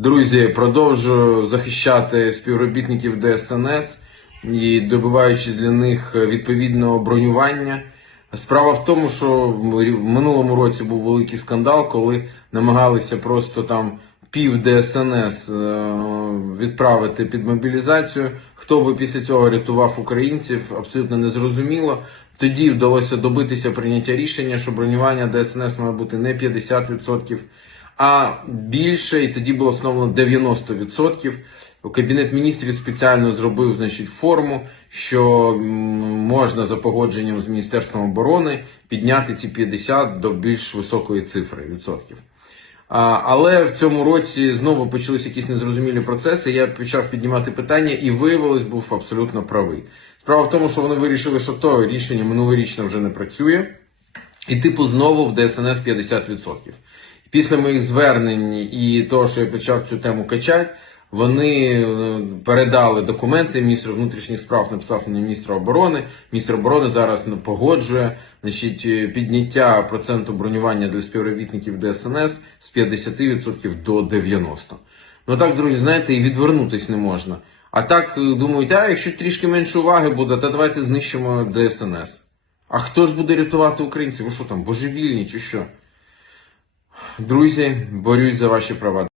Друзі, продовжую захищати співробітників ДСНС і добиваючи для них відповідного бронювання. Справа в тому, що в минулому році був великий скандал, коли намагалися просто там пів ДСНС е, відправити під мобілізацію. Хто би після цього рятував українців, абсолютно незрозуміло. Тоді вдалося добитися прийняття рішення, що бронювання ДСНС має бути не 50%, а більше, і тоді було встановлено 90%. Кабінет міністрів спеціально зробив значить, форму, що можна за погодженням з Міністерством оборони підняти ці 50 до більш високої цифри відсотків. Але в цьому році знову почалися якісь незрозумілі процеси. Я почав піднімати питання і виявилось, був абсолютно правий. Справа в тому, що вони вирішили, що то рішення минулорічне вже не працює, і типу знову в ДСНС 50%. Після моїх звернень і того, що я почав цю тему качати, вони е, передали документи. Міністр внутрішніх справ написав на міністра оборони. Міністр оборони зараз ну, погоджує значить, е, підняття проценту бронювання для співробітників ДСНС з 50% до 90%. Ну так, друзі, знаєте, і відвернутись не можна. А так е, думають, а якщо трішки менше уваги буде, то давайте знищимо ДСНС. А хто ж буде рятувати українців? Ви що там, божевільні чи що? Друзі, борюсь за ваші права.